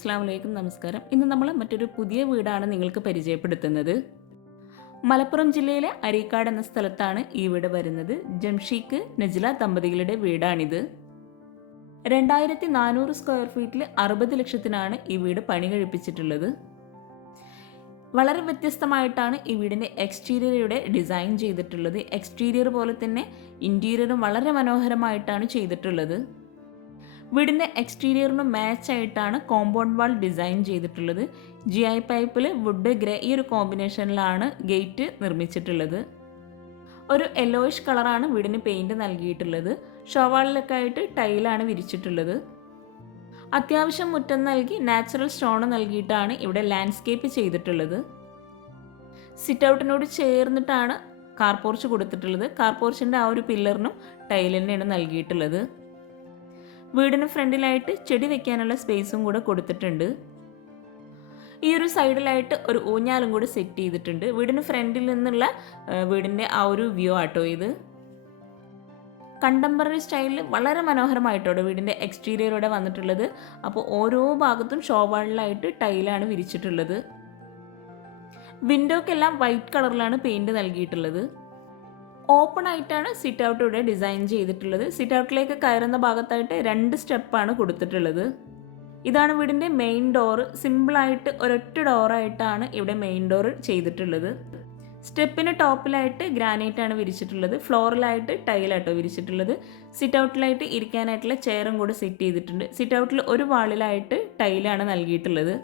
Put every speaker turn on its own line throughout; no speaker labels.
അസ്സാം വലൈക്കും നമസ്കാരം ഇന്ന് നമ്മൾ മറ്റൊരു പുതിയ വീടാണ് നിങ്ങൾക്ക് പരിചയപ്പെടുത്തുന്നത് മലപ്പുറം ജില്ലയിലെ അരീക്കാട് എന്ന സ്ഥലത്താണ് ഈ വീട് വരുന്നത് ജംഷീക്ക് നജില ദമ്പതികളുടെ വീടാണിത് രണ്ടായിരത്തി നാനൂറ് സ്ക്വയർ ഫീറ്റിൽ അറുപത് ലക്ഷത്തിനാണ് ഈ വീട് പണി കഴിപ്പിച്ചിട്ടുള്ളത് വളരെ വ്യത്യസ്തമായിട്ടാണ് ഈ വീടിൻ്റെ എക്സ്റ്റീരിയറുടെ ഡിസൈൻ ചെയ്തിട്ടുള്ളത് എക്സ്റ്റീരിയർ പോലെ തന്നെ ഇൻറ്റീരിയറും വളരെ മനോഹരമായിട്ടാണ് ചെയ്തിട്ടുള്ളത് വീടിൻ്റെ എക്സ്റ്റീരിയറിന് മാച്ചായിട്ടാണ് കോമ്പൗണ്ട് വാൾ ഡിസൈൻ ചെയ്തിട്ടുള്ളത് ജി ഐ പൈപ്പിൽ വുഡ് ഗ്രേ ഈ ഒരു കോമ്പിനേഷനിലാണ് ഗേറ്റ് നിർമ്മിച്ചിട്ടുള്ളത് ഒരു യെല്ലോയിഷ് കളറാണ് വീടിന് പെയിൻറ് നൽകിയിട്ടുള്ളത് ഷോവാളിലൊക്കെ ആയിട്ട് ടൈലാണ് വിരിച്ചിട്ടുള്ളത് അത്യാവശ്യം മുറ്റം നൽകി നാച്ചുറൽ സ്റ്റോൺ നൽകിയിട്ടാണ് ഇവിടെ ലാൻഡ്സ്കേപ്പ് ചെയ്തിട്ടുള്ളത് സിറ്റ് ഔട്ടിനോട് ചേർന്നിട്ടാണ് കാർപോർച്ച് കൊടുത്തിട്ടുള്ളത് കാർപോർച്ചിൻ്റെ ആ ഒരു പില്ലറിനും ടൈൽ നൽകിയിട്ടുള്ളത് വീടിന് ഫ്രണ്ടിലായിട്ട് ചെടി വെക്കാനുള്ള സ്പേസും കൂടെ കൊടുത്തിട്ടുണ്ട് ഈ ഒരു സൈഡിലായിട്ട് ഒരു ഊഞ്ഞാലും കൂടി സെറ്റ് ചെയ്തിട്ടുണ്ട് വീടിന് ഫ്രണ്ടിൽ നിന്നുള്ള വീടിൻ്റെ ആ ഒരു വ്യൂ ആട്ടോ ഇത് കണ്ടംപററി സ്റ്റൈലിൽ വളരെ മനോഹരമായിട്ടാണ് വീടിൻ്റെ എക്സ്റ്റീരിയറോടെ വന്നിട്ടുള്ളത് അപ്പോൾ ഓരോ ഭാഗത്തും ഷോവാളിലായിട്ട് ടൈലാണ് വിരിച്ചിട്ടുള്ളത് വിൻഡോക്കെല്ലാം വൈറ്റ് കളറിലാണ് പെയിൻറ് നൽകിയിട്ടുള്ളത് ഓപ്പൺ ആയിട്ടാണ് സിറ്റ് ഔട്ട് ഇവിടെ ഡിസൈൻ ചെയ്തിട്ടുള്ളത് സിറ്റ് ഔട്ടിലേക്ക് കയറുന്ന ഭാഗത്തായിട്ട് രണ്ട് സ്റ്റെപ്പാണ് കൊടുത്തിട്ടുള്ളത് ഇതാണ് വീടിൻ്റെ മെയിൻ ഡോറ് സിമ്പിളായിട്ട് ഒരൊറ്റ ഡോറായിട്ടാണ് ഇവിടെ മെയിൻ ഡോർ ചെയ്തിട്ടുള്ളത് സ്റ്റെപ്പിന് ടോപ്പിലായിട്ട് ഗ്രാനൈറ്റ് ആണ് വിരിച്ചിട്ടുള്ളത് ഫ്ലോറിലായിട്ട് ടൈലായിട്ടോ വിരിച്ചിട്ടുള്ളത് സിറ്റ് ഔട്ടിലായിട്ട് ഇരിക്കാനായിട്ടുള്ള ചെയറും കൂടെ സെറ്റ് ചെയ്തിട്ടുണ്ട് സിറ്റ് ഔട്ടിൽ ഒരു വാളിലായിട്ട് ടൈലാണ് നൽകിയിട്ടുള്ളത്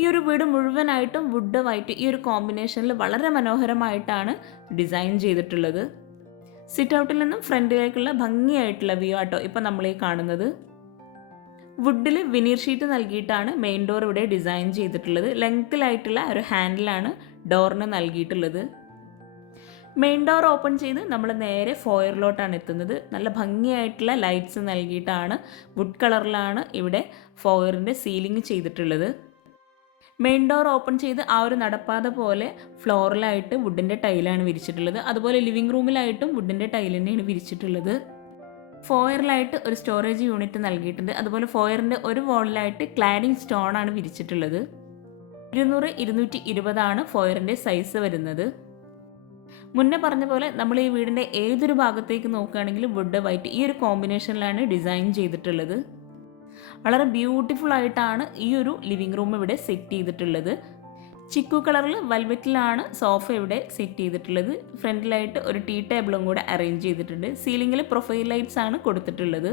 ഈ ഒരു വീട് മുഴുവനായിട്ടും വുഡ് വൈറ്റ് ഈ ഒരു കോമ്പിനേഷനിൽ വളരെ മനോഹരമായിട്ടാണ് ഡിസൈൻ ചെയ്തിട്ടുള്ളത് സിറ്റ് ഔട്ടിൽ നിന്നും ഫ്രണ്ടിലേക്കുള്ള ഭംഗിയായിട്ടുള്ള വ്യൂ ആട്ടോ ഇപ്പം നമ്മളീ കാണുന്നത് വുഡിൽ വിനീർ ഷീറ്റ് നൽകിയിട്ടാണ് മെയിൻ ഡോർ ഇവിടെ ഡിസൈൻ ചെയ്തിട്ടുള്ളത് ലെങ്ത്തിലായിട്ടുള്ള ഒരു ഹാൻഡിലാണ് ഡോറിന് നൽകിയിട്ടുള്ളത് മെയിൻ ഡോർ ഓപ്പൺ ചെയ്ത് നമ്മൾ നേരെ ഫോയറിലോട്ടാണ് എത്തുന്നത് നല്ല ഭംഗിയായിട്ടുള്ള ലൈറ്റ്സ് നൽകിയിട്ടാണ് വുഡ് കളറിലാണ് ഇവിടെ ഫോയറിൻ്റെ സീലിംഗ് ചെയ്തിട്ടുള്ളത് മെയിൻ ഡോർ ഓപ്പൺ ചെയ്ത് ആ ഒരു നടപ്പാത പോലെ ഫ്ലോറിലായിട്ട് വുഡിൻ്റെ ടൈലാണ് വിരിച്ചിട്ടുള്ളത് അതുപോലെ ലിവിംഗ് റൂമിലായിട്ടും വുഡിൻ്റെ ടൈൽ തന്നെയാണ് വിരിച്ചിട്ടുള്ളത് ഫോയറിലായിട്ട് ഒരു സ്റ്റോറേജ് യൂണിറ്റ് നൽകിയിട്ടുണ്ട് അതുപോലെ ഫോയറിൻ്റെ ഒരു വോളിലായിട്ട് ക്ലാഡിംഗ് സ്റ്റോണാണ് വിരിച്ചിട്ടുള്ളത് ഇരുന്നൂറ് ഇരുന്നൂറ്റി ഇരുപതാണ് ഫോയറിൻ്റെ സൈസ് വരുന്നത് മുന്നേ പറഞ്ഞ പോലെ നമ്മൾ ഈ വീടിൻ്റെ ഏതൊരു ഭാഗത്തേക്ക് നോക്കുകയാണെങ്കിലും വുഡ് വൈറ്റ് ഈ ഒരു കോമ്പിനേഷനിലാണ് ഡിസൈൻ ചെയ്തിട്ടുള്ളത് വളരെ ബ്യൂട്ടിഫുൾ ആയിട്ടാണ് ഈ ഒരു ലിവിങ് റൂം ഇവിടെ സെറ്റ് ചെയ്തിട്ടുള്ളത് ചിക്കു കളറിൽ വൽവെറ്റിലാണ് സോഫ ഇവിടെ സെറ്റ് ചെയ്തിട്ടുള്ളത് ഫ്രണ്ടിലായിട്ട് ഒരു ടീ ടേബിളും കൂടെ അറേഞ്ച് ചെയ്തിട്ടുണ്ട് സീലിംഗിൽ പ്രൊഫൈൽ ലൈറ്റ്സ് ആണ് കൊടുത്തിട്ടുള്ളത്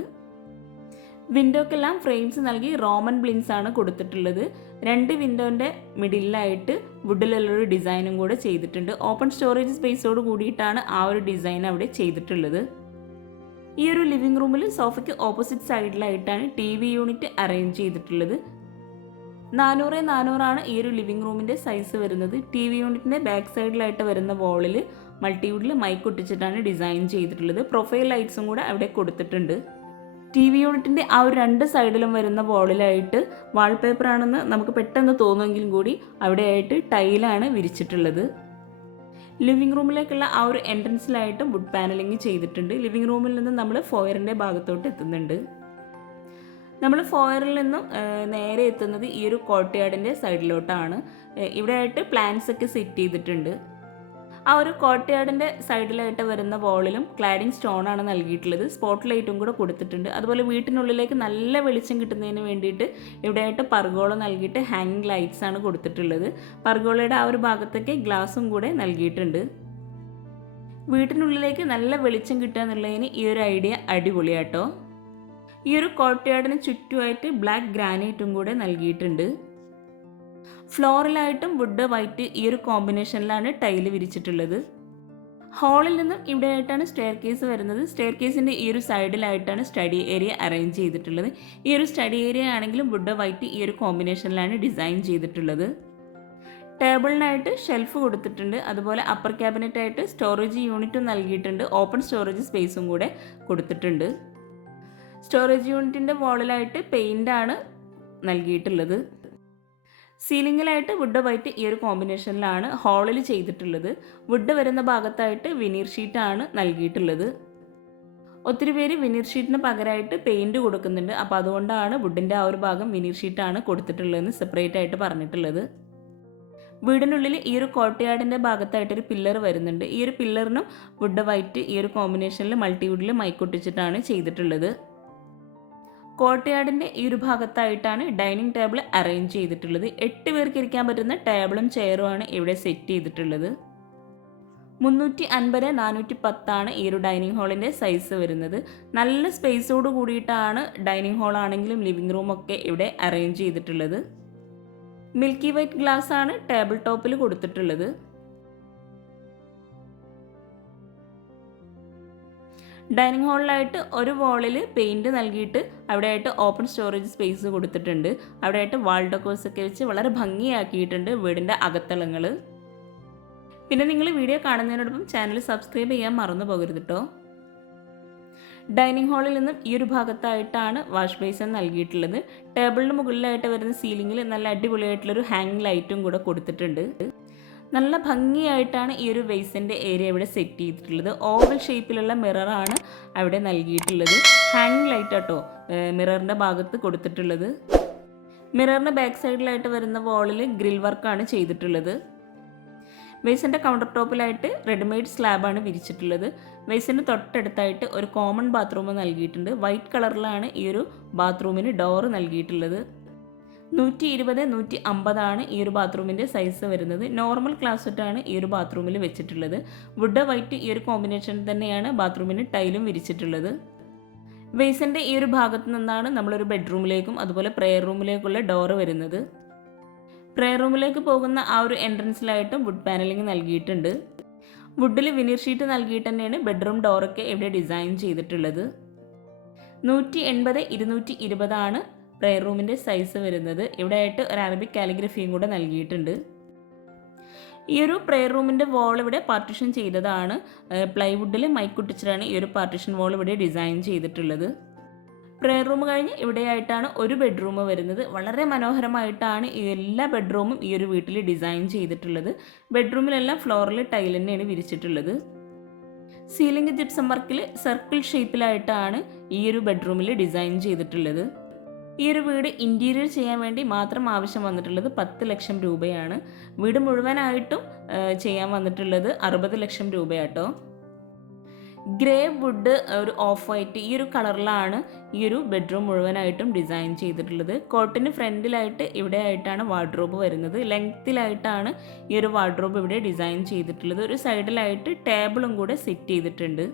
വിൻഡോക്കെല്ലാം ഫ്രെയിംസ് നൽകി റോമൻ ബ്ലിൻസ് ആണ് കൊടുത്തിട്ടുള്ളത് രണ്ട് വിൻഡോൻ്റെ മിഡിലായിട്ട് വുഡിലുള്ളൊരു ഡിസൈനും കൂടെ ചെയ്തിട്ടുണ്ട് ഓപ്പൺ സ്റ്റോറേജ് സ്പേസോട് കൂടിയിട്ടാണ് ആ ഒരു ഡിസൈൻ അവിടെ ചെയ്തിട്ടുള്ളത് ഈ ഒരു ലിവിംഗ് റൂമിൽ സോഫയ്ക്ക് ഓപ്പോസിറ്റ് സൈഡിലായിട്ടാണ് ടി വി യൂണിറ്റ് അറേഞ്ച് ചെയ്തിട്ടുള്ളത് നാനൂറ് നാനൂറാണ് ഈ ഒരു ലിവിംഗ് റൂമിൻ്റെ സൈസ് വരുന്നത് ടി വി യൂണിറ്റിൻ്റെ ബാക്ക് സൈഡിലായിട്ട് വരുന്ന വോളിൽ മൾട്ടിവുഡിൽ മൈക്ക് ഒട്ടിച്ചിട്ടാണ് ഡിസൈൻ ചെയ്തിട്ടുള്ളത് പ്രൊഫൈൽ ലൈറ്റ്സും കൂടെ അവിടെ കൊടുത്തിട്ടുണ്ട് ടി വി യൂണിറ്റിൻ്റെ ആ ഒരു രണ്ട് സൈഡിലും വരുന്ന വോളിലായിട്ട് വാൾപേപ്പറാണെന്ന് നമുക്ക് പെട്ടെന്ന് തോന്നുമെങ്കിലും കൂടി അവിടെയായിട്ട് ടൈലാണ് വിരിച്ചിട്ടുള്ളത് ലിവിംഗ് റൂമിലേക്കുള്ള ആ ഒരു എൻട്രൻസിലായിട്ടും വുഡ് പാനലിങ് ചെയ്തിട്ടുണ്ട് ലിവിംഗ് റൂമിൽ നിന്ന് നമ്മൾ ഫോയറിൻ്റെ ഭാഗത്തോട്ട് എത്തുന്നുണ്ട് നമ്മൾ ഫോയറിൽ നിന്നും നേരെ എത്തുന്നത് ഈ ഒരു കോട്ടയാടിൻ്റെ സൈഡിലോട്ടാണ് ഇവിടെയായിട്ട് പ്ലാന്റ്സ് ഒക്കെ സെറ്റ് ചെയ്തിട്ടുണ്ട് ആ ഒരു യാർഡിൻ്റെ സൈഡിലായിട്ട് വരുന്ന വോളിലും ക്ലാഡിങ് ആണ് നൽകിയിട്ടുള്ളത് സ്പോട്ട് ലൈറ്റും കൂടെ കൊടുത്തിട്ടുണ്ട് അതുപോലെ വീട്ടിനുള്ളിലേക്ക് നല്ല വെളിച്ചം കിട്ടുന്നതിന് വേണ്ടിയിട്ട് ഇവിടെയായിട്ട് പർഗോള നൽകിയിട്ട് ഹാങ്ങിങ് ലൈറ്റ്സ് ആണ് കൊടുത്തിട്ടുള്ളത് പർഗോളയുടെ ആ ഒരു ഭാഗത്തൊക്കെ ഗ്ലാസും കൂടെ നൽകിയിട്ടുണ്ട് വീട്ടിനുള്ളിലേക്ക് നല്ല വെളിച്ചം കിട്ടുക എന്നുള്ളതിന് ഈ ഒരു ഐഡിയ അടിപൊളിയാട്ടോ ഈ ഒരു യാർഡിന് ചുറ്റുമായിട്ട് ബ്ലാക്ക് ഗ്രാനൈറ്റും കൂടെ നൽകിയിട്ടുണ്ട് ഫ്ലോറലായിട്ടും വുഡ് വൈറ്റ് ഈ ഒരു കോമ്പിനേഷനിലാണ് ടൈല് വിരിച്ചിട്ടുള്ളത് ഹാളിൽ നിന്നും ആയിട്ടാണ് സ്റ്റെയർ കേസ് വരുന്നത് സ്റ്റെയർ കേസിൻ്റെ ഈ ഒരു സൈഡിലായിട്ടാണ് സ്റ്റഡി ഏരിയ അറേഞ്ച് ചെയ്തിട്ടുള്ളത് ഈ ഒരു സ്റ്റഡി ഏരിയ ആണെങ്കിലും വുഡ് വൈറ്റ് ഈ ഒരു കോമ്പിനേഷനിലാണ് ഡിസൈൻ ചെയ്തിട്ടുള്ളത് ടേബിളിനായിട്ട് ഷെൽഫ് കൊടുത്തിട്ടുണ്ട് അതുപോലെ അപ്പർ ക്യാബിനറ്റ് ആയിട്ട് സ്റ്റോറേജ് യൂണിറ്റും നൽകിയിട്ടുണ്ട് ഓപ്പൺ സ്റ്റോറേജ് സ്പേസും കൂടെ കൊടുത്തിട്ടുണ്ട് സ്റ്റോറേജ് യൂണിറ്റിൻ്റെ വോളിലായിട്ട് പെയിൻ്റാണ് നൽകിയിട്ടുള്ളത് സീലിങ്ങിലായിട്ട് വുഡ് വൈറ്റ് ഈ ഒരു കോമ്പിനേഷനിലാണ് ഹാളിൽ ചെയ്തിട്ടുള്ളത് വുഡ് വരുന്ന ഭാഗത്തായിട്ട് വിനീർ ഷീറ്റാണ് നൽകിയിട്ടുള്ളത് ഒത്തിരി പേര് വിനീർ ഷീറ്റിന് പകരമായിട്ട് പെയിൻറ്റ് കൊടുക്കുന്നുണ്ട് അപ്പോൾ അതുകൊണ്ടാണ് വുഡിൻ്റെ ആ ഒരു ഭാഗം വിനീർ ഷീറ്റാണ് കൊടുത്തിട്ടുള്ളതെന്ന് സെപ്പറേറ്റ് ആയിട്ട് പറഞ്ഞിട്ടുള്ളത് വീടിനുള്ളിൽ ഈ ഒരു കോട്ടയാടിൻ്റെ ഭാഗത്തായിട്ട് ഒരു പില്ലർ വരുന്നുണ്ട് ഈ ഒരു പില്ലറിനും വുഡ് വൈറ്റ് ഈ ഒരു കോമ്പിനേഷനിൽ വുഡിൽ മൈക്കൊട്ടിച്ചിട്ടാണ് ചെയ്തിട്ടുള്ളത് കോട്ടയാടിൻ്റെ ഈ ഒരു ഭാഗത്തായിട്ടാണ് ഡൈനിങ് ടേബിൾ അറേഞ്ച് ചെയ്തിട്ടുള്ളത് എട്ട് പേർക്ക് ഇരിക്കാൻ പറ്റുന്ന ടേബിളും ചെയറുമാണ് ഇവിടെ സെറ്റ് ചെയ്തിട്ടുള്ളത് മുന്നൂറ്റി അൻപത് നാനൂറ്റി പത്താണ് ഈ ഒരു ഡൈനിങ് ഹാളിൻ്റെ സൈസ് വരുന്നത് നല്ല സ്പേസോട് കൂടിയിട്ടാണ് ഡൈനിങ് ഹാൾ ആണെങ്കിലും റൂം റൂമൊക്കെ ഇവിടെ അറേഞ്ച് ചെയ്തിട്ടുള്ളത് മിൽക്കി വൈറ്റ് ഗ്ലാസ് ആണ് ടേബിൾ ടോപ്പിൽ കൊടുത്തിട്ടുള്ളത് ഡൈനിങ് ഹാളിലായിട്ട് ഒരു വോളിൽ പെയിൻറ്റ് നൽകിയിട്ട് അവിടെയായിട്ട് ഓപ്പൺ സ്റ്റോറേജ് സ്പേസ് കൊടുത്തിട്ടുണ്ട് അവിടെയായിട്ട് വാൾ ഡെക്കോഴ്സ് ഒക്കെ വെച്ച് വളരെ ഭംഗിയാക്കിയിട്ടുണ്ട് വീടിൻ്റെ അകത്തളങ്ങൾ പിന്നെ നിങ്ങൾ വീഡിയോ കാണുന്നതിനോടൊപ്പം ചാനൽ സബ്സ്ക്രൈബ് ചെയ്യാൻ മറന്നു പോകരുത് കേട്ടോ ഡൈനിങ് ഹാളിൽ നിന്നും ഈ ഒരു ഭാഗത്തായിട്ടാണ് വാഷ് ബേസിൻ നൽകിയിട്ടുള്ളത് ടേബിളിന് മുകളിലായിട്ട് വരുന്ന സീലിങ്ങിൽ നല്ല അടിപൊളിയായിട്ടുള്ളൊരു ഹാങ് ലൈറ്റും കൂടെ കൊടുത്തിട്ടുണ്ട് നല്ല ഭംഗിയായിട്ടാണ് ഈ ഒരു വെയ്സിൻ്റെ ഏരിയ ഇവിടെ സെറ്റ് ചെയ്തിട്ടുള്ളത് ഓവൽ ഷേപ്പിലുള്ള മിററാണ് അവിടെ നൽകിയിട്ടുള്ളത് ഹാങ് ലൈറ്റ് ആട്ടോ മിററിൻ്റെ ഭാഗത്ത് കൊടുത്തിട്ടുള്ളത് മിററിന് ബാക്ക് സൈഡിലായിട്ട് വരുന്ന വാളിൽ ഗ്രിൽ വർക്കാണ് ചെയ്തിട്ടുള്ളത് വെയ്സിൻ്റെ കൗണ്ടർ ടോപ്പിലായിട്ട് റെഡിമെയ്ഡ് സ്ലാബാണ് വിരിച്ചിട്ടുള്ളത് വെയ്സിന് തൊട്ടടുത്തായിട്ട് ഒരു കോമൺ ബാത്റൂം നൽകിയിട്ടുണ്ട് വൈറ്റ് കളറിലാണ് ഈ ഒരു ബാത്റൂമിന് ഡോറ് നൽകിയിട്ടുള്ളത് നൂറ്റി ഇരുപത് നൂറ്റി അമ്പതാണ് ഈ ഒരു ബാത്റൂമിൻ്റെ സൈസ് വരുന്നത് നോർമൽ ക്ലാസ്സെറ്റാണ് ഈ ഒരു ബാത്റൂമിൽ വെച്ചിട്ടുള്ളത് വുഡ് വൈറ്റ് ഈ ഒരു കോമ്പിനേഷൻ തന്നെയാണ് ബാത്റൂമിന് ടൈലും വിരിച്ചിട്ടുള്ളത് വെയ്സിൻ്റെ ഈ ഒരു ഭാഗത്ത് നിന്നാണ് നമ്മളൊരു ബെഡ്റൂമിലേക്കും അതുപോലെ പ്രെയർ റൂമിലേക്കുള്ള ഡോറ് വരുന്നത് പ്രെയർ റൂമിലേക്ക് പോകുന്ന ആ ഒരു എൻട്രൻസിലായിട്ടും വുഡ് പാനലിംഗ് നൽകിയിട്ടുണ്ട് വുഡിൽ വിനീർ ഷീറ്റ് നൽകിയിട്ട് തന്നെയാണ് ബെഡ്റൂം ഡോറൊക്കെ ഇവിടെ ഡിസൈൻ ചെയ്തിട്ടുള്ളത് നൂറ്റി എൺപത് ഇരുന്നൂറ്റി ഇരുപതാണ് പ്രെയർ റൂമിൻ്റെ സൈസ് വരുന്നത് ഇവിടെ ആയിട്ട് ഒരു അറബിക് കാലിഗ്രഫിയും കൂടെ നൽകിയിട്ടുണ്ട് ഈ ഒരു പ്രെയർ റൂമിൻ്റെ വാൾ ഇവിടെ പാർട്ടിഷൻ ചെയ്തതാണ് പ്ലൈവുഡിൽ മൈക്കുട്ടിച്ചിട്ടാണ് ഈ ഒരു പാർട്ടിഷൻ വാൾ ഇവിടെ ഡിസൈൻ ചെയ്തിട്ടുള്ളത് പ്രെയർ റൂം കഴിഞ്ഞ് ഇവിടെയായിട്ടാണ് ഒരു ബെഡ്റൂം വരുന്നത് വളരെ മനോഹരമായിട്ടാണ് ഈ എല്ലാ ബെഡ്റൂമും ഈ ഒരു വീട്ടിൽ ഡിസൈൻ ചെയ്തിട്ടുള്ളത് ബെഡ്റൂമിലെല്ലാം ഫ്ലോറിൽ ടൈൽ തന്നെയാണ് വിരിച്ചിട്ടുള്ളത് സീലിംഗ് ജിപ്സം വർക്കിൽ സർക്കിൾ ഷേപ്പിലായിട്ടാണ് ഈ ഒരു ബെഡ്റൂമിൽ ഡിസൈൻ ചെയ്തിട്ടുള്ളത് ഈ ഒരു വീട് ഇൻറ്റീരിയർ ചെയ്യാൻ വേണ്ടി മാത്രം ആവശ്യം വന്നിട്ടുള്ളത് പത്ത് ലക്ഷം രൂപയാണ് വീട് മുഴുവനായിട്ടും ചെയ്യാൻ വന്നിട്ടുള്ളത് അറുപത് ലക്ഷം രൂപയാട്ടോ ഗ്രേ വുഡ് ഒരു ഓഫ് വൈറ്റ് ഈ ഒരു കളറിലാണ് ഈ ഒരു ബെഡ്റൂം മുഴുവനായിട്ടും ഡിസൈൻ ചെയ്തിട്ടുള്ളത് കോട്ടിന് ഫ്രണ്ടിലായിട്ട് ഇവിടെ ആയിട്ടാണ് വാർഡ്രോബ് വരുന്നത് ലെങ്ത്തിലായിട്ടാണ് ഈ ഒരു വാർഡ്രോബ് ഇവിടെ ഡിസൈൻ ചെയ്തിട്ടുള്ളത് ഒരു സൈഡിലായിട്ട് ടേബിളും കൂടെ സെറ്റ് ചെയ്തിട്ടുണ്ട്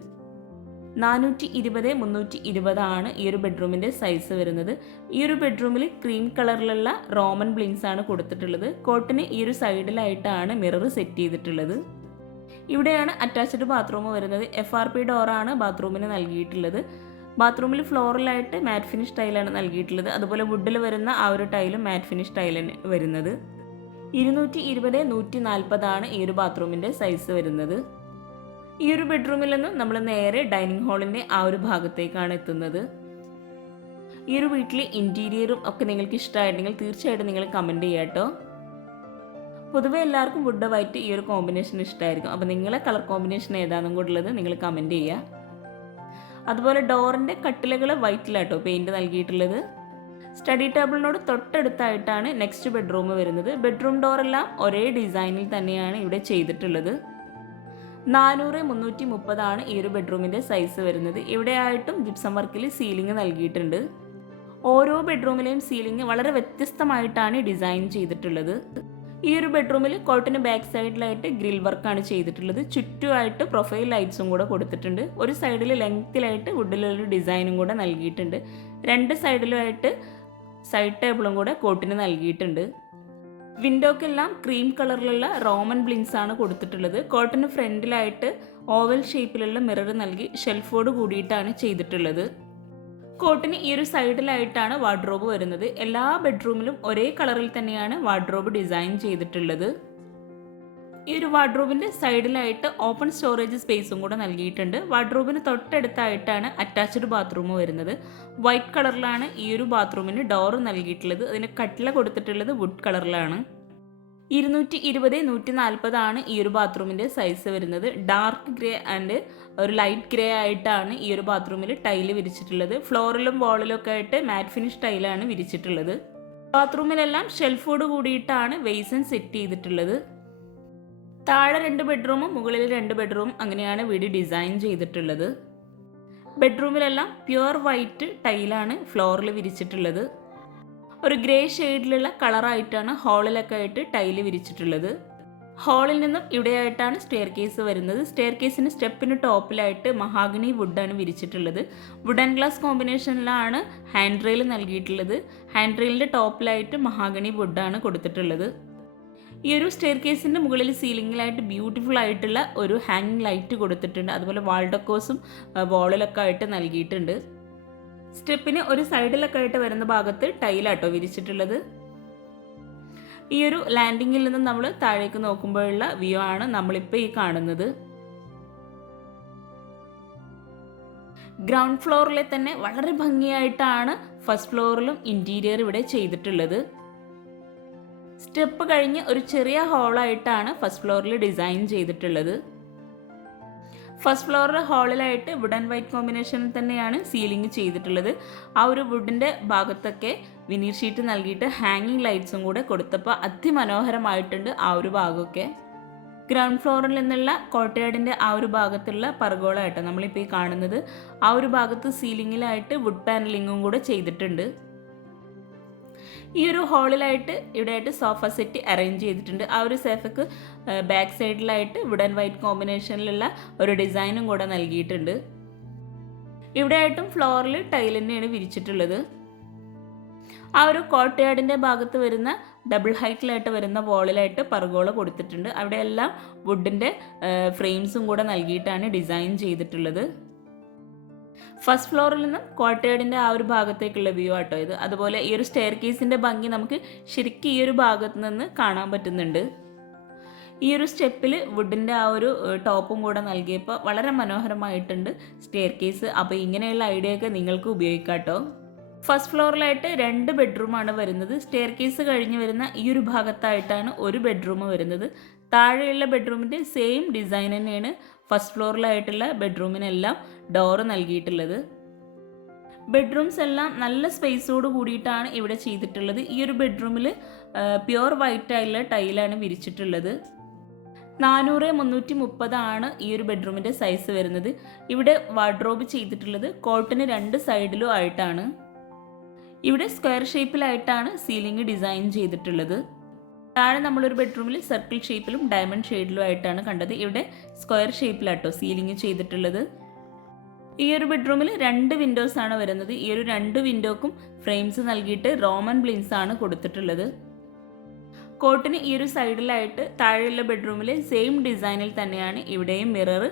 നാനൂറ്റി ഇരുപത് മുന്നൂറ്റി ഇരുപതാണ് ഈ ഒരു ബെഡ്റൂമിൻ്റെ സൈസ് വരുന്നത് ഈ ഒരു ബെഡ്റൂമിൽ ക്രീം കളറിലുള്ള റോമൻ ബ്ലിങ്സ് ആണ് കൊടുത്തിട്ടുള്ളത് കോട്ടിന് ഈ ഒരു സൈഡിലായിട്ടാണ് മിറർ സെറ്റ് ചെയ്തിട്ടുള്ളത് ഇവിടെയാണ് അറ്റാച്ച്ഡ് ബാത്റൂം വരുന്നത് എഫ് ആർ പി ഡോറാണ് ബാത്റൂമിന് നൽകിയിട്ടുള്ളത് ബാത്റൂമിൽ ഫ്ലോറിലായിട്ട് മാറ്റ് ഫിനിഷ് ടൈലാണ് നൽകിയിട്ടുള്ളത് അതുപോലെ വുഡിൽ വരുന്ന ആ ഒരു ടൈലും മാറ്റ് ഫിനിഷ് ടൈലാണ് വരുന്നത് ഇരുന്നൂറ്റി ഇരുപത് നൂറ്റി നാൽപ്പതാണ് ഈ ഒരു ബാത്റൂമിൻ്റെ സൈസ് വരുന്നത് ഈ ഒരു ബെഡ്റൂമിൽ നിന്ന് നമ്മൾ നേരെ ഡൈനിങ് ഹാളിൻ്റെ ആ ഒരു ഭാഗത്തേക്കാണ് എത്തുന്നത് ഈ ഒരു വീട്ടിലെ ഇൻറ്റീരിയറും ഒക്കെ നിങ്ങൾക്ക് ഇഷ്ടമായിട്ടുണ്ടെങ്കിൽ തീർച്ചയായിട്ടും നിങ്ങൾ കമൻറ്റ് ചെയ്യാട്ടോ പൊതുവെ എല്ലാവർക്കും വുഡ് വൈറ്റ് ഈ ഒരു കോമ്പിനേഷൻ ഇഷ്ടമായിരിക്കും അപ്പോൾ നിങ്ങളെ കളർ കോമ്പിനേഷൻ ഏതാണെന്നും കൂടെ ഉള്ളത് നിങ്ങൾ കമൻറ്റ് ചെയ്യുക അതുപോലെ ഡോറിൻ്റെ കട്ടിലകൾ വൈറ്റിലാട്ടോ പെയിന്റ് നൽകിയിട്ടുള്ളത് സ്റ്റഡി ടേബിളിനോട് തൊട്ടടുത്തായിട്ടാണ് നെക്സ്റ്റ് ബെഡ്റൂം വരുന്നത് ബെഡ്റൂം ഡോറെല്ലാം ഒരേ ഡിസൈനിൽ തന്നെയാണ് ഇവിടെ ചെയ്തിട്ടുള്ളത് നാനൂറ് മുന്നൂറ്റി മുപ്പതാണ് ഈ ഒരു ബെഡ്റൂമിൻ്റെ സൈസ് വരുന്നത് ഇവിടെയായിട്ടും ജിപ്സം വർക്കിൽ സീലിംഗ് നൽകിയിട്ടുണ്ട് ഓരോ ബെഡ്റൂമിലെയും സീലിംഗ് വളരെ വ്യത്യസ്തമായിട്ടാണ് ഡിസൈൻ ചെയ്തിട്ടുള്ളത് ഈ ഒരു ബെഡ്റൂമിൽ കോട്ടിന് ബാക്ക് സൈഡിലായിട്ട് ഗ്രിൽ വർക്കാണ് ചെയ്തിട്ടുള്ളത് ചുറ്റുമായിട്ട് പ്രൊഫൈൽ ലൈറ്റ്സും കൂടെ കൊടുത്തിട്ടുണ്ട് ഒരു സൈഡിൽ ലെങ്ത്തിലായിട്ട് വുഡിലൊരു ഡിസൈനും കൂടെ നൽകിയിട്ടുണ്ട് രണ്ട് സൈഡിലുമായിട്ട് സൈഡ് ടേബിളും കൂടെ കോട്ടിന് നൽകിയിട്ടുണ്ട് വിൻഡോക്കെല്ലാം ക്രീം കളറിലുള്ള റോമൻ ബ്ലിങ്സ് ആണ് കൊടുത്തിട്ടുള്ളത് കോട്ടന് ഫ്രണ്ടിലായിട്ട് ഓവൽ ഷേപ്പിലുള്ള മിറർ നൽകി ഷെൽഫോട് കൂടിയിട്ടാണ് ചെയ്തിട്ടുള്ളത് കോട്ടിന് ഈ ഒരു സൈഡിലായിട്ടാണ് വാർഡ്രോബ് വരുന്നത് എല്ലാ ബെഡ്റൂമിലും ഒരേ കളറിൽ തന്നെയാണ് വാർഡ്രോബ് ഡിസൈൻ ചെയ്തിട്ടുള്ളത് ഈ ഒരു വാർഡ്രോബിൻ്റെ സൈഡിലായിട്ട് ഓപ്പൺ സ്റ്റോറേജ് സ്പേസും കൂടെ നൽകിയിട്ടുണ്ട് വാർഡ്രോബിന് തൊട്ടടുത്തായിട്ടാണ് അറ്റാച്ച്ഡ് ബാത്റൂം വരുന്നത് വൈറ്റ് കളറിലാണ് ഈ ഒരു ബാത്റൂമിന് ഡോർ നൽകിയിട്ടുള്ളത് അതിന് കട്ടില കൊടുത്തിട്ടുള്ളത് വുഡ് കളറിലാണ് ഇരുന്നൂറ്റി ഇരുപത് നൂറ്റി നാൽപ്പതാണ് ഈ ഒരു ബാത്റൂമിൻ്റെ സൈസ് വരുന്നത് ഡാർക്ക് ഗ്രേ ആൻഡ് ഒരു ലൈറ്റ് ഗ്രേ ആയിട്ടാണ് ഈ ഒരു ബാത്റൂമിൽ ടൈല് വിരിച്ചിട്ടുള്ളത് ഫ്ലോറിലും വാളിലും ഒക്കെ ആയിട്ട് മാറ്റ് ഫിനിഷ് ടൈലാണ് വിരിച്ചിട്ടുള്ളത് ബാത്റൂമിലെല്ലാം ഷെൽഫോട് കൂടിയിട്ടാണ് വെയ്സൺ സെറ്റ് ചെയ്തിട്ടുള്ളത് താഴെ രണ്ട് ബെഡ്റൂമും മുകളിൽ രണ്ട് ബെഡ്റൂം അങ്ങനെയാണ് വീട് ഡിസൈൻ ചെയ്തിട്ടുള്ളത് ബെഡ്റൂമിലെല്ലാം പ്യുവർ വൈറ്റ് ടൈലാണ് ഫ്ലോറിൽ വിരിച്ചിട്ടുള്ളത് ഒരു ഗ്രേ ഷെയ്ഡിലുള്ള കളറായിട്ടാണ് ഹാളിലൊക്കെ ആയിട്ട് ടൈല് വിരിച്ചിട്ടുള്ളത് ഹാളിൽ നിന്നും ഇവിടെയായിട്ടാണ് സ്റ്റെയർ കേസ് വരുന്നത് സ്റ്റെയർ കേസിന് സ്റ്റെപ്പിന് ടോപ്പിലായിട്ട് മഹാഗണി വുഡാണ് വിരിച്ചിട്ടുള്ളത് വുഡൻ ഗ്ലാസ് കോമ്പിനേഷനിലാണ് ഹാൻഡ് റെയിൽ നൽകിയിട്ടുള്ളത് ഹാൻഡ് റെയിലിൻ്റെ ടോപ്പിലായിട്ട് മഹാഗണി വുഡാണ് കൊടുത്തിട്ടുള്ളത് ഈ ഒരു സ്റ്റെയർ കേസിൻ്റെ മുകളിൽ സീലിങ്ങിലായിട്ട് ബ്യൂട്ടിഫുൾ ആയിട്ടുള്ള ഒരു ഹാങ്ങിങ് ലൈറ്റ് കൊടുത്തിട്ടുണ്ട് അതുപോലെ വാൾഡക്കോസും വാളിലൊക്കെ ആയിട്ട് നൽകിയിട്ടുണ്ട് സ്റ്റെപ്പിന് ഒരു സൈഡിലൊക്കെ ആയിട്ട് വരുന്ന ഭാഗത്ത് ടൈലാട്ടോ വിരിച്ചിട്ടുള്ളത് ഈ ഒരു ലാൻഡിങ്ങിൽ നിന്ന് നമ്മൾ താഴേക്ക് നോക്കുമ്പോഴുള്ള വ്യൂ ആണ് നമ്മളിപ്പോൾ ഈ കാണുന്നത് ഗ്രൗണ്ട് ഫ്ലോറിലെ തന്നെ വളരെ ഭംഗിയായിട്ടാണ് ഫസ്റ്റ് ഫ്ലോറിലും ഇൻറ്റീരിയർ ഇവിടെ ചെയ്തിട്ടുള്ളത് സ്റ്റെപ്പ് കഴിഞ്ഞ് ഒരു ചെറിയ ഹോളായിട്ടാണ് ഫസ്റ്റ് ഫ്ലോറിൽ ഡിസൈൻ ചെയ്തിട്ടുള്ളത് ഫസ്റ്റ് ഫ്ലോറിൽ ഹോളിലായിട്ട് വുഡ് ആൻഡ് വൈറ്റ് കോമ്പിനേഷനിൽ തന്നെയാണ് സീലിംഗ് ചെയ്തിട്ടുള്ളത് ആ ഒരു വുഡിൻ്റെ ഭാഗത്തൊക്കെ വിനീർ ഷീറ്റ് നൽകിയിട്ട് ഹാങ്ങിങ് ലൈറ്റ്സും കൂടെ കൊടുത്തപ്പോൾ അതിമനോഹരമായിട്ടുണ്ട് ആ ഒരു ഭാഗമൊക്കെ ഗ്രൗണ്ട് ഫ്ലോറിൽ നിന്നുള്ള കോട്ടയാടിൻ്റെ ആ ഒരു ഭാഗത്തുള്ള പർഗോളായിട്ടോ നമ്മളിപ്പോൾ ഈ കാണുന്നത് ആ ഒരു ഭാഗത്ത് സീലിങ്ങിലായിട്ട് വുഡ് പാനലിങ്ങും കൂടെ ചെയ്തിട്ടുണ്ട് ഈ ഒരു ഹോളിലായിട്ട് ആയിട്ട് സോഫ സെറ്റ് അറേഞ്ച് ചെയ്തിട്ടുണ്ട് ആ ഒരു സേഫക്ക് ബാക്ക് സൈഡിലായിട്ട് വുഡൻ വൈറ്റ് കോമ്പിനേഷനിലുള്ള ഒരു ഡിസൈനും കൂടെ നൽകിയിട്ടുണ്ട് ആയിട്ടും ഫ്ലോറിൽ ടൈൽ തന്നെയാണ് വിരിച്ചിട്ടുള്ളത് ആ ഒരു കോട്ടയാടിൻ്റെ ഭാഗത്ത് വരുന്ന ഡബിൾ ഹൈറ്റിലായിട്ട് വരുന്ന വോളിലായിട്ട് പർഗോള കൊടുത്തിട്ടുണ്ട് അവിടെയെല്ലാം വുഡിൻ്റെ ഫ്രെയിംസും കൂടെ നൽകിയിട്ടാണ് ഡിസൈൻ ചെയ്തിട്ടുള്ളത് ഫസ്റ്റ് ഫ്ലോറിൽ നിന്നും കോട്ടയാടിൻ്റെ ആ ഒരു ഭാഗത്തേക്കുള്ള വ്യൂ ആട്ടോ ഇത് അതുപോലെ ഈ ഒരു സ്റ്റെയർ കേസിൻ്റെ ഭംഗി നമുക്ക് ശരിക്കും ഈ ഒരു ഭാഗത്ത് നിന്ന് കാണാൻ പറ്റുന്നുണ്ട് ഈ ഒരു സ്റ്റെപ്പിൽ വുഡിൻ്റെ ആ ഒരു ടോപ്പും കൂടെ നൽകിയപ്പോൾ വളരെ മനോഹരമായിട്ടുണ്ട് സ്റ്റെയർ കേസ് അപ്പോൾ ഇങ്ങനെയുള്ള ഐഡിയ ഒക്കെ നിങ്ങൾക്ക് ഉപയോഗിക്കാം ഫസ്റ്റ് ഫ്ലോറിലായിട്ട് രണ്ട് ബെഡ്റൂമാണ് വരുന്നത് സ്റ്റെയർ കേസ് കഴിഞ്ഞ് വരുന്ന ഈ ഒരു ഭാഗത്തായിട്ടാണ് ഒരു ബെഡ്റൂം വരുന്നത് താഴെയുള്ള ബെഡ്റൂമിൻ്റെ സെയിം ഡിസൈൻ തന്നെയാണ് ഫസ്റ്റ് ഫ്ലോറിലായിട്ടുള്ള ബെഡ്റൂമിനെല്ലാം ഡോറ് നൽകിയിട്ടുള്ളത് ബെഡ്റൂംസ് എല്ലാം നല്ല സ്പേസോട് കൂടിയിട്ടാണ് ഇവിടെ ചെയ്തിട്ടുള്ളത് ഈ ഒരു ബെഡ്റൂമിൽ പ്യുവർ വൈറ്റ് ആയുള്ള ടൈലാണ് വിരിച്ചിട്ടുള്ളത് നാനൂറ് മുന്നൂറ്റി മുപ്പതാണ് ഈ ഒരു ബെഡ്റൂമിൻ്റെ സൈസ് വരുന്നത് ഇവിടെ വാർഡ്രോബ് ചെയ്തിട്ടുള്ളത് കോട്ടിന് രണ്ട് സൈഡിലും ആയിട്ടാണ് ഇവിടെ സ്ക്വയർ ഷേപ്പിലായിട്ടാണ് സീലിംഗ് ഡിസൈൻ ചെയ്തിട്ടുള്ളത് താഴെ നമ്മളൊരു ബെഡ്റൂമിൽ സർക്കിൾ ഷേപ്പിലും ഡയമണ്ട് ഷെയ്ഡിലും ആയിട്ടാണ് കണ്ടത് ഇവിടെ സ്ക്വയർ ഷേപ്പിലാട്ടോ സീലിംഗ് ചെയ്തിട്ടുള്ളത് ഈ ഒരു ബെഡ്റൂമിൽ രണ്ട് വിൻഡോസ് ആണ് വരുന്നത് ഈ ഒരു രണ്ട് വിൻഡോക്കും ഫ്രെയിംസ് നൽകിയിട്ട് റോമൻ ബ്ലിൻസ് ആണ് കൊടുത്തിട്ടുള്ളത് കോട്ടിന് ഈ ഒരു സൈഡിലായിട്ട് താഴെയുള്ള ബെഡ്റൂമിൽ സെയിം ഡിസൈനിൽ തന്നെയാണ് ഇവിടെയും മിറർ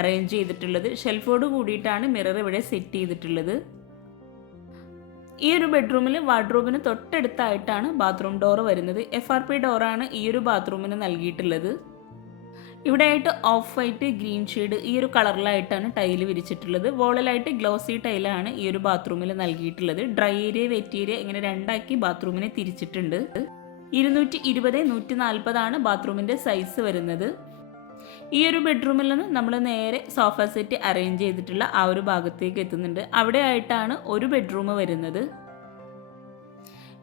അറേഞ്ച് ചെയ്തിട്ടുള്ളത് ഷെൽഫോട് കൂടിയിട്ടാണ് മിറർ ഇവിടെ സെറ്റ് ചെയ്തിട്ടുള്ളത് ഈ ഒരു ബെഡ്റൂമിൽ വാർഡ്രോബിന് തൊട്ടടുത്തായിട്ടാണ് ബാത്റൂം ഡോർ വരുന്നത് എഫ് ആർ പി ഡോറാണ് ഈ ഒരു ബാത്റൂമിന് നൽകിയിട്ടുള്ളത് ഇവിടെയായിട്ട് ഓഫ് വൈറ്റ് ഗ്രീൻ ഷെയ്ഡ് ഈ ഒരു കളറിലായിട്ടാണ് ടൈൽ വിരിച്ചിട്ടുള്ളത് വോളിലായിട്ട് ഗ്ലോസി ടൈലാണ് ഈ ഒരു ബാത്റൂമിൽ നൽകിയിട്ടുള്ളത് ഡ്രൈ ഏരിയ വെറ്റ് ഏരിയ ഇങ്ങനെ രണ്ടാക്കി ബാത്റൂമിനെ തിരിച്ചിട്ടുണ്ട് ഇരുന്നൂറ്റി ഇരുപത് നൂറ്റി നാൽപ്പതാണ് ബാത്റൂമിൻ്റെ സൈസ് വരുന്നത് ഈ ഒരു ബെഡ്റൂമിൽ നിന്ന് നമ്മൾ നേരെ സോഫ സെറ്റ് അറേഞ്ച് ചെയ്തിട്ടുള്ള ആ ഒരു ഭാഗത്തേക്ക് എത്തുന്നുണ്ട് അവിടെ ആയിട്ടാണ് ഒരു ബെഡ്റൂം വരുന്നത്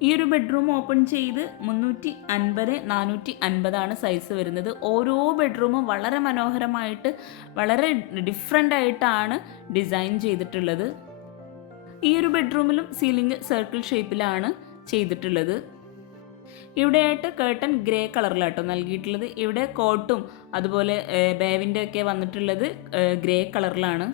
ഈ ഒരു ബെഡ്റൂം ഓപ്പൺ ചെയ്ത് മുന്നൂറ്റി അൻപത് നാനൂറ്റി അൻപതാണ് സൈസ് വരുന്നത് ഓരോ ബെഡ്റൂമും വളരെ മനോഹരമായിട്ട് വളരെ ഡിഫറെൻ്റ് ആയിട്ടാണ് ഡിസൈൻ ചെയ്തിട്ടുള്ളത് ഈ ഒരു ബെഡ്റൂമിലും സീലിംഗ് സർക്കിൾ ഷേപ്പിലാണ് ചെയ്തിട്ടുള്ളത് ആയിട്ട് കേട്ടൻ ഗ്രേ കളറിലാട്ടോ നൽകിയിട്ടുള്ളത് ഇവിടെ കോട്ടും അതുപോലെ ബേവിൻ്റെ ഒക്കെ വന്നിട്ടുള്ളത് ഗ്രേ കളറിലാണ്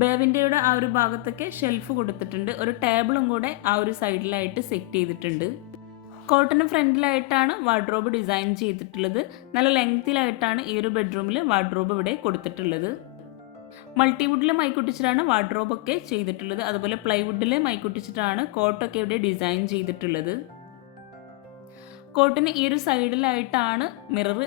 ബേവിൻ്റെയുടെ ആ ഒരു ഭാഗത്തൊക്കെ ഷെൽഫ് കൊടുത്തിട്ടുണ്ട് ഒരു ടേബിളും കൂടെ ആ ഒരു സൈഡിലായിട്ട് സെറ്റ് ചെയ്തിട്ടുണ്ട് കോട്ടിന് ഫ്രണ്ടിലായിട്ടാണ് വാർഡ്രോബ് ഡിസൈൻ ചെയ്തിട്ടുള്ളത് നല്ല ലെങ്തിലായിട്ടാണ് ഈ ഒരു ബെഡ്റൂമിൽ വാർഡ്രോബ് ഇവിടെ കൊടുത്തിട്ടുള്ളത് മൾട്ടിവുഡിൽ മൈക്കുട്ടിച്ചിട്ടാണ് വാർഡ്രോബൊക്കെ ചെയ്തിട്ടുള്ളത് അതുപോലെ പ്ലൈവുഡിൽ മൈക്കുട്ടിച്ചിട്ടാണ് കോട്ടൊക്കെ ഇവിടെ ഡിസൈൻ ചെയ്തിട്ടുള്ളത് കോട്ടിന് ഈ ഒരു സൈഡിലായിട്ടാണ് മിറർ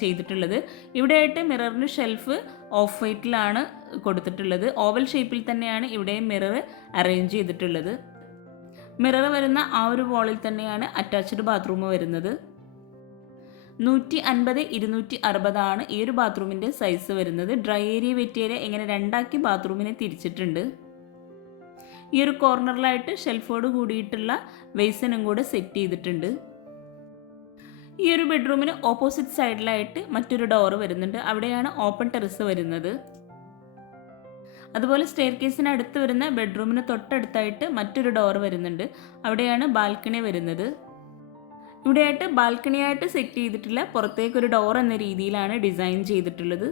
ചെയ്തിട്ടുള്ളത് ഇവിടെയായിട്ട് മിററിന് ഷെൽഫ് ഓഫ് വൈറ്റിലാണ് കൊടുത്തിട്ടുള്ളത് ഓവൽ ഷേപ്പിൽ തന്നെയാണ് ഇവിടെ മിറർ അറേഞ്ച് ചെയ്തിട്ടുള്ളത് മിറർ വരുന്ന ആ ഒരു വാളിൽ തന്നെയാണ് അറ്റാച്ച്ഡ് ബാത്റൂം വരുന്നത് നൂറ്റി അൻപത് ഇരുന്നൂറ്റി അറുപതാണ് ഈ ഒരു ബാത്റൂമിൻ്റെ സൈസ് വരുന്നത് ഡ്രൈ ഏരിയ വെറ്റ് ഏരിയ ഇങ്ങനെ രണ്ടാക്കി ബാത്റൂമിനെ തിരിച്ചിട്ടുണ്ട് ഈ ഒരു കോർണറിലായിട്ട് ഷെൽഫോട് കൂടിയിട്ടുള്ള വെയ്സനും കൂടെ സെറ്റ് ചെയ്തിട്ടുണ്ട് ഈ ഒരു ബെഡ്റൂമിന് ഓപ്പോസിറ്റ് സൈഡിലായിട്ട് മറ്റൊരു ഡോർ വരുന്നുണ്ട് അവിടെയാണ് ഓപ്പൺ ടെറസ് വരുന്നത് അതുപോലെ സ്റ്റെയർ കേസിന് അടുത്ത് വരുന്ന ബെഡ്റൂമിന് തൊട്ടടുത്തായിട്ട് മറ്റൊരു ഡോർ വരുന്നുണ്ട് അവിടെയാണ് ബാൽക്കണി വരുന്നത് ഇവിടെയായിട്ട് ബാൽക്കണിയായിട്ട് സെറ്റ് ചെയ്തിട്ടില്ല പുറത്തേക്കൊരു ഡോർ എന്ന രീതിയിലാണ് ഡിസൈൻ ചെയ്തിട്ടുള്ളത്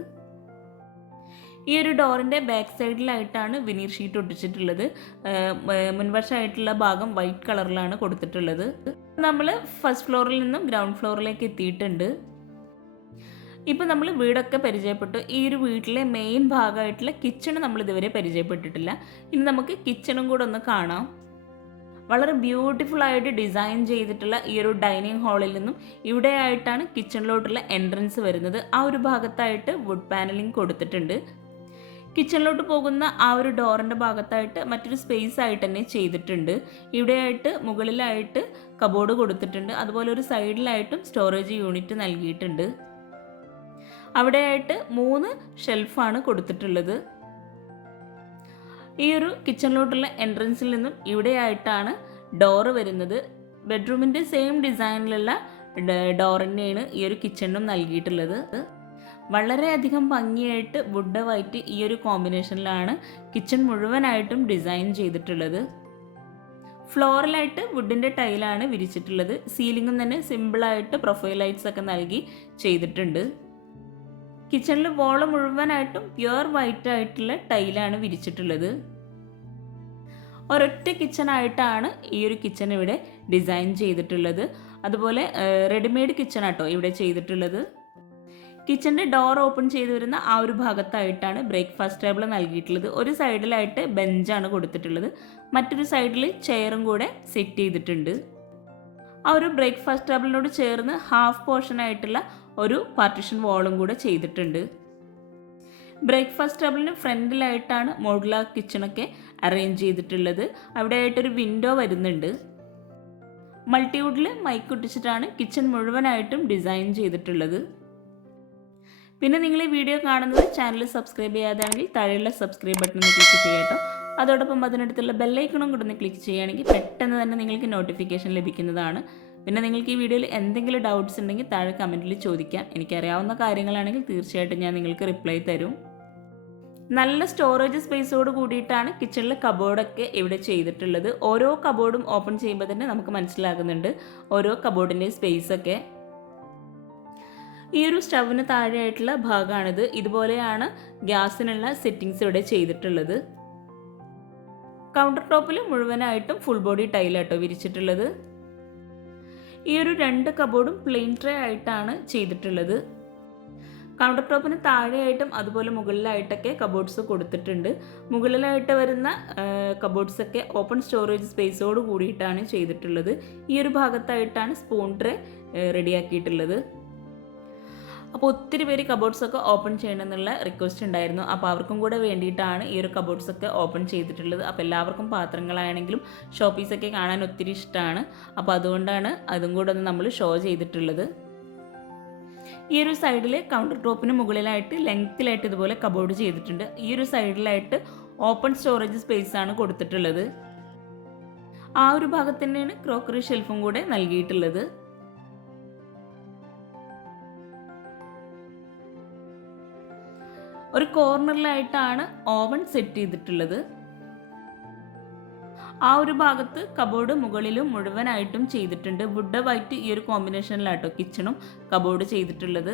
ഈ ഒരു ഡോറിൻ്റെ ബാക്ക് സൈഡിലായിട്ടാണ് വിനീർ ഷീറ്റ് ഒട്ടിച്ചിട്ടുള്ളത് മുൻവശമായിട്ടുള്ള ഭാഗം വൈറ്റ് കളറിലാണ് കൊടുത്തിട്ടുള്ളത് നമ്മൾ ഫസ്റ്റ് ഫ്ലോറിൽ നിന്നും ഗ്രൗണ്ട് ഫ്ലോറിലേക്ക് എത്തിയിട്ടുണ്ട് ഇപ്പം നമ്മൾ വീടൊക്കെ പരിചയപ്പെട്ടു ഈ ഒരു വീട്ടിലെ മെയിൻ ഭാഗമായിട്ടുള്ള കിച്ചൺ നമ്മൾ ഇതുവരെ പരിചയപ്പെട്ടിട്ടില്ല ഇനി നമുക്ക് കിച്ചണും കൂടെ ഒന്ന് കാണാം വളരെ ബ്യൂട്ടിഫുൾ ആയിട്ട് ഡിസൈൻ ചെയ്തിട്ടുള്ള ഈ ഒരു ഡൈനിങ് ഹാളിൽ നിന്നും ഇവിടെയായിട്ടാണ് കിച്ചണിലോട്ടുള്ള എൻട്രൻസ് വരുന്നത് ആ ഒരു ഭാഗത്തായിട്ട് വുഡ് പാനലിംഗ് കൊടുത്തിട്ടുണ്ട് കിച്ചണിലോട്ട് പോകുന്ന ആ ഒരു ഡോറിൻ്റെ ഭാഗത്തായിട്ട് മറ്റൊരു സ്പേസ് ആയിട്ട് തന്നെ ചെയ്തിട്ടുണ്ട് ഇവിടെയായിട്ട് മുകളിലായിട്ട് കബോർഡ് കൊടുത്തിട്ടുണ്ട് അതുപോലെ ഒരു സൈഡിലായിട്ടും സ്റ്റോറേജ് യൂണിറ്റ് നൽകിയിട്ടുണ്ട് അവിടെയായിട്ട് മൂന്ന് ഷെൽഫാണ് കൊടുത്തിട്ടുള്ളത് ഈ ഒരു കിച്ചണിലോട്ടുള്ള എൻട്രൻസിൽ നിന്നും ഇവിടെയായിട്ടാണ് ഡോറ് വരുന്നത് ബെഡ്റൂമിൻ്റെ സെയിം ഡിസൈനിലുള്ള ഡോറിനെയാണ് ഈ ഒരു കിച്ചണിനും നൽകിയിട്ടുള്ളത് വളരെയധികം ഭംഗിയായിട്ട് വുഡ് വൈറ്റ് ഈ ഒരു കോമ്പിനേഷനിലാണ് കിച്ചൺ മുഴുവനായിട്ടും ഡിസൈൻ ചെയ്തിട്ടുള്ളത് ഫ്ലോറിലായിട്ട് വുഡിൻ്റെ ടൈലാണ് വിരിച്ചിട്ടുള്ളത് സീലിംഗും തന്നെ സിമ്പിളായിട്ട് പ്രൊഫൈൽ ലൈറ്റ്സ് ഒക്കെ നൽകി ചെയ്തിട്ടുണ്ട് കിച്ചണിൽ വോള് മുഴുവനായിട്ടും പ്യുവർ വൈറ്റ് ആയിട്ടുള്ള ടൈലാണ് വിരിച്ചിട്ടുള്ളത് ഒരൊറ്റ കിച്ചണായിട്ടാണ് ഈ ഒരു കിച്ചൺ ഇവിടെ ഡിസൈൻ ചെയ്തിട്ടുള്ളത് അതുപോലെ റെഡിമെയ്ഡ് കിച്ചൺ ആട്ടോ ഇവിടെ ചെയ്തിട്ടുള്ളത് കിച്ചൻ്റെ ഡോർ ഓപ്പൺ ചെയ്തു വരുന്ന ആ ഒരു ഭാഗത്തായിട്ടാണ് ബ്രേക്ക്ഫാസ്റ്റ് ടേബിൾ നൽകിയിട്ടുള്ളത് ഒരു സൈഡിലായിട്ട് ബെഞ്ചാണ് കൊടുത്തിട്ടുള്ളത് മറ്റൊരു സൈഡിൽ ചെയറും കൂടെ സെറ്റ് ചെയ്തിട്ടുണ്ട് ആ ഒരു ബ്രേക്ക്ഫാസ്റ്റ് ടേബിളിനോട് ചേർന്ന് ഹാഫ് പോർഷനായിട്ടുള്ള ഒരു പാർട്ടിഷൻ വാളും കൂടെ ചെയ്തിട്ടുണ്ട് ബ്രേക്ക്ഫാസ്റ്റ് ടേബിളിന് ഫ്രണ്ടിലായിട്ടാണ് മോഡുലാർ കിച്ചണൊക്കെ അറേഞ്ച് ചെയ്തിട്ടുള്ളത് ആയിട്ടൊരു വിൻഡോ വരുന്നുണ്ട് മൾട്ടിവുഡിൽ മൈക്ക് കിച്ചൺ മുഴുവനായിട്ടും ഡിസൈൻ ചെയ്തിട്ടുള്ളത് പിന്നെ നിങ്ങൾ ഈ വീഡിയോ കാണുന്നത് ചാനൽ സബ്സ്ക്രൈബ് ചെയ്യാതാണെങ്കിൽ താഴെയുള്ള സബ്സ്ക്രൈബ് ബട്ടൺ ക്ലിക്ക് ചെയ്യട്ടോ അതോടൊപ്പം അതിനടുത്തുള്ള ബെല്ലൈക്കണും കൂടെ ഒന്ന് ക്ലിക്ക് ചെയ്യുകയാണെങ്കിൽ പെട്ടെന്ന് തന്നെ നിങ്ങൾക്ക് നോട്ടിഫിക്കേഷൻ ലഭിക്കുന്നതാണ് പിന്നെ നിങ്ങൾക്ക് ഈ വീഡിയോയിൽ എന്തെങ്കിലും ഡൗട്ട്സ് ഉണ്ടെങ്കിൽ താഴെ കമൻറ്റിൽ ചോദിക്കാം എനിക്കറിയാവുന്ന കാര്യങ്ങളാണെങ്കിൽ തീർച്ചയായിട്ടും ഞാൻ നിങ്ങൾക്ക് റിപ്ലൈ തരും നല്ല സ്റ്റോറേജ് സ്പേസോട് കൂടിയിട്ടാണ് കിച്ചണിലെ കബോർഡൊക്കെ ഇവിടെ ചെയ്തിട്ടുള്ളത് ഓരോ കബോർഡും ഓപ്പൺ ചെയ്യുമ്പോൾ തന്നെ നമുക്ക് മനസ്സിലാകുന്നുണ്ട് ഓരോ കബോർഡിൻ്റെയും സ്പേസൊക്കെ ഈ ഒരു സ്റ്റവിന് താഴെയായിട്ടുള്ള ഭാഗമാണിത് ഇതുപോലെയാണ് ഗ്യാസിനുള്ള സെറ്റിങ്സ് ഇവിടെ ചെയ്തിട്ടുള്ളത് കൗണ്ടർ ടോപ്പിൽ മുഴുവനായിട്ടും ഫുൾ ബോഡി ടൈലാട്ടോ വിരിച്ചിട്ടുള്ളത് ഈ ഒരു രണ്ട് കബോർഡും പ്ലെയിൻ ട്രേ ആയിട്ടാണ് ചെയ്തിട്ടുള്ളത് കൗണ്ടർ ടോപ്പിന് താഴെയായിട്ടും അതുപോലെ മുകളിലായിട്ടൊക്കെ കബോർഡ്സ് കൊടുത്തിട്ടുണ്ട് മുകളിലായിട്ട് വരുന്ന കബോർഡ്സൊക്കെ ഓപ്പൺ സ്റ്റോറേജ് സ്പേസോട് കൂടിയിട്ടാണ് ചെയ്തിട്ടുള്ളത് ഈ ഒരു ഭാഗത്തായിട്ടാണ് സ്പൂൺ ട്രേ റെഡിയാക്കിയിട്ടുള്ളത് അപ്പോൾ ഒത്തിരി പേര് കബോർഡ്സൊക്കെ ഓപ്പൺ ചെയ്യണമെന്നുള്ള റിക്വസ്റ്റ് ഉണ്ടായിരുന്നു അപ്പോൾ അവർക്കും കൂടെ വേണ്ടിയിട്ടാണ് ഈ ഒരു കബോർഡ്സൊക്കെ ഓപ്പൺ ചെയ്തിട്ടുള്ളത് അപ്പോൾ എല്ലാവർക്കും പാത്രങ്ങളാണെങ്കിലും ഷോപ്പീസൊക്കെ കാണാൻ ഒത്തിരി ഇഷ്ടമാണ് അപ്പോൾ അതുകൊണ്ടാണ് അതും കൂടെ ഒന്ന് നമ്മൾ ഷോ ചെയ്തിട്ടുള്ളത് ഈ ഒരു സൈഡിൽ കൗണ്ടർ ടോപ്പിന് മുകളിലായിട്ട് ലെങ്ത്തിലായിട്ട് ഇതുപോലെ കബോർഡ് ചെയ്തിട്ടുണ്ട് ഈ ഒരു സൈഡിലായിട്ട് ഓപ്പൺ സ്റ്റോറേജ് സ്പേസ് ആണ് കൊടുത്തിട്ടുള്ളത് ആ ഒരു ഭാഗത്ത് തന്നെയാണ് ക്രോക്കറി ഷെൽഫും കൂടെ നൽകിയിട്ടുള്ളത് ഒരു കോർണറിലായിട്ടാണ് ഓവൻ സെറ്റ് ചെയ്തിട്ടുള്ളത് ആ ഒരു ഭാഗത്ത് കബോർഡ് മുകളിലും മുഴുവനായിട്ടും ചെയ്തിട്ടുണ്ട് വുഡ് വൈറ്റ് ഈ ഒരു കോമ്പിനേഷനിലാട്ടോ കിച്ചണും കബോർഡ് ചെയ്തിട്ടുള്ളത്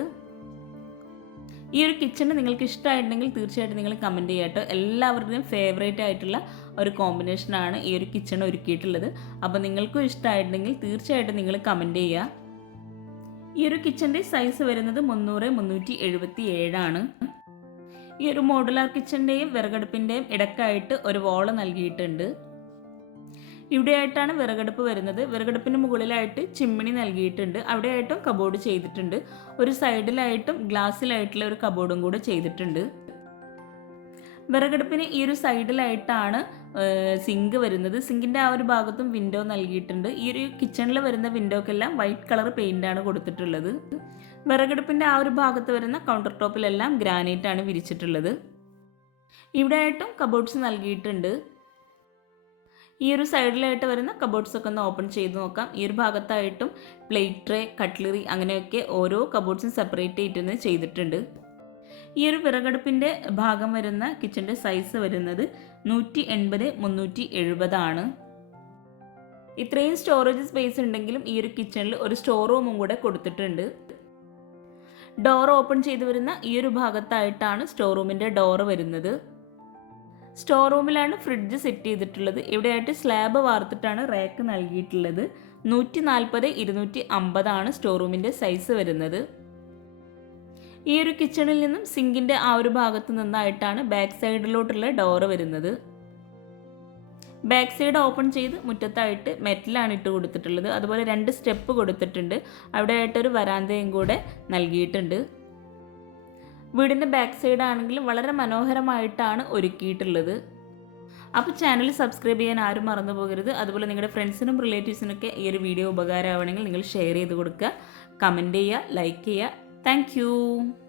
ഈ ഒരു കിച്ചൺ നിങ്ങൾക്ക് ഇഷ്ടമായിട്ടുണ്ടെങ്കിൽ തീർച്ചയായിട്ടും നിങ്ങൾ കമൻറ്റ് ചെയ്യാട്ടോ എല്ലാവരുടെയും ഫേവറേറ്റ് ആയിട്ടുള്ള ഒരു കോമ്പിനേഷനാണ് ഈ ഒരു കിച്ചൺ ഒരുക്കിയിട്ടുള്ളത് അപ്പോൾ നിങ്ങൾക്കും ഇഷ്ടമായിട്ടുണ്ടെങ്കിൽ തീർച്ചയായിട്ടും നിങ്ങൾ കമൻറ്റ് ചെയ്യുക ഈ ഒരു കിച്ചൻ്റെ സൈസ് വരുന്നത് മുന്നൂറ് മുന്നൂറ്റി എഴുപത്തി ഏഴാണ് ഈ ഒരു മോഡുലാർ കിച്ചൻ്റെയും വിറകടുപ്പിൻ്റെയും ഇടക്കായിട്ട് ഒരു വോള് നൽകിയിട്ടുണ്ട് ഇവിടെയായിട്ടാണ് വിറകടുപ്പ് വരുന്നത് വിറകടുപ്പിന് മുകളിലായിട്ട് ചിമ്മിണി നൽകിയിട്ടുണ്ട് അവിടെയായിട്ടും കബോർഡ് ചെയ്തിട്ടുണ്ട് ഒരു സൈഡിലായിട്ടും ഗ്ലാസ്സിലായിട്ടുള്ള ഒരു കബോർഡും കൂടെ ചെയ്തിട്ടുണ്ട് വിറകടുപ്പിന് ഈ ഒരു സൈഡിലായിട്ടാണ് സിങ്ക് വരുന്നത് സിങ്കിൻ്റെ ആ ഒരു ഭാഗത്തും വിൻഡോ നൽകിയിട്ടുണ്ട് ഈ ഒരു കിച്ചണിൽ വരുന്ന വിൻഡോക്കെല്ലാം വൈറ്റ് കളർ പെയിൻ്റാണ് കൊടുത്തിട്ടുള്ളത് വിറകടുപ്പിൻ്റെ ആ ഒരു ഭാഗത്ത് വരുന്ന കൗണ്ടർ ടോപ്പിലെല്ലാം ഗ്രാനൈറ്റാണ് വിരിച്ചിട്ടുള്ളത് ആയിട്ടും കബോർഡ്സ് നൽകിയിട്ടുണ്ട് ഈ ഒരു സൈഡിലായിട്ട് വരുന്ന കബോർഡ്സ് ഒക്കെ ഒന്ന് ഓപ്പൺ ചെയ്ത് നോക്കാം ഈ ഒരു ഭാഗത്തായിട്ടും പ്ലേറ്റ് ട്രേ കട്ട്ലറി അങ്ങനെയൊക്കെ ഓരോ കബോർഡ്സും സെപ്പറേറ്റ് ആയിട്ടൊന്ന് ചെയ്തിട്ടുണ്ട് ഈ ഒരു വിറകടുപ്പിൻ്റെ ഭാഗം വരുന്ന കിച്ചൻ്റെ സൈസ് വരുന്നത് നൂറ്റി എൺപത് മുന്നൂറ്റി എഴുപതാണ് ഇത്രയും സ്റ്റോറേജ് സ്പേസ് ഉണ്ടെങ്കിലും ഈ ഒരു കിച്ചണിൽ ഒരു സ്റ്റോർ റൂമും കൂടെ കൊടുത്തിട്ടുണ്ട് ഡോർ ഓപ്പൺ ചെയ്തു വരുന്ന ഈ ഒരു ഭാഗത്തായിട്ടാണ് സ്റ്റോർ റൂമിൻ്റെ ഡോർ വരുന്നത് സ്റ്റോർ റൂമിലാണ് ഫ്രിഡ്ജ് സെറ്റ് ചെയ്തിട്ടുള്ളത് ഇവിടെയായിട്ട് സ്ലാബ് വാർത്തിട്ടാണ് റാക്ക് നൽകിയിട്ടുള്ളത് നൂറ്റി നാൽപ്പത് ഇരുന്നൂറ്റി അമ്പതാണ് സ്റ്റോർ റൂമിൻ്റെ സൈസ് വരുന്നത് ഈ ഒരു കിച്ചണിൽ നിന്നും സിങ്കിൻ്റെ ആ ഒരു ഭാഗത്ത് നിന്നായിട്ടാണ് ബാക്ക് സൈഡിലോട്ടുള്ള ഡോറ് വരുന്നത് ബാക്ക് സൈഡ് ഓപ്പൺ ചെയ്ത് മുറ്റത്തായിട്ട് മെറ്റലാണ് ഇട്ട് കൊടുത്തിട്ടുള്ളത് അതുപോലെ രണ്ട് സ്റ്റെപ്പ് കൊടുത്തിട്ടുണ്ട് അവിടെ ആയിട്ടൊരു വരാന്തയും കൂടെ നൽകിയിട്ടുണ്ട് വീടിൻ്റെ ബാക്ക് സൈഡ് ആണെങ്കിലും വളരെ മനോഹരമായിട്ടാണ് ഒരുക്കിയിട്ടുള്ളത് അപ്പോൾ ചാനൽ സബ്സ്ക്രൈബ് ചെയ്യാൻ ആരും മറന്നു പോകരുത് അതുപോലെ നിങ്ങളുടെ ഫ്രണ്ട്സിനും റിലേറ്റീവ്സിനൊക്കെ ഈ ഒരു വീഡിയോ ഉപകാരമാവണമെങ്കിൽ നിങ്ങൾ ഷെയർ ചെയ്ത് കൊടുക്കുക കമൻറ്റ് ചെയ്യുക ലൈക്ക് ചെയ്യുക താങ്ക്